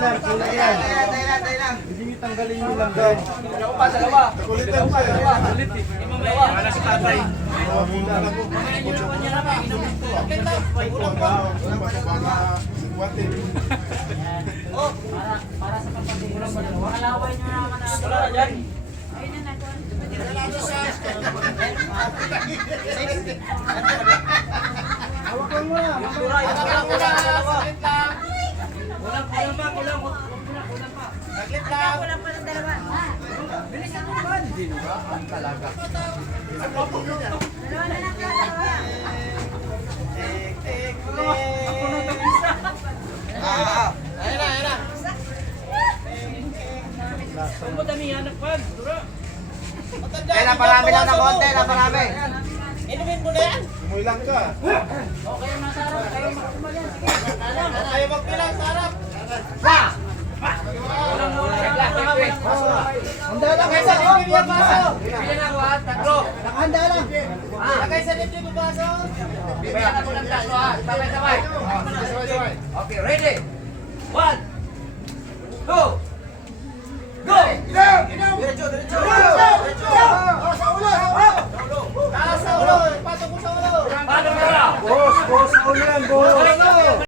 lang, kulang yan. Tayo lang. Hindi nyo tanggalin yung langgam. Dalawa. Nakulitan pa eh. Dalawa. Wala si tatay. Muna lang po. Oh. Para sa kapatid. Alaway nyo naman na. Wala na dyan. Hawakan mo na. Kulang pa ng dalawa. Bilisan mo ba? Ang talaga. Dalawa na lang. Ayun na. Kung mo damihan na pan, dura. Kaya parami lang ng konti, parami. Inumin mo na yan. Umuy lang ka. Okay, nasa harap. Kayo magkumagan. Sige. Tayo magbilang sa harap. Handa lang. Kaya sa libre yung baso. Bilang ako ha, tatlo. Nakahanda lang. Kaya sa libre yung baso. Bilang ako ng tatlo ha. Sabay-sabay. Okay, ready? 1, 2,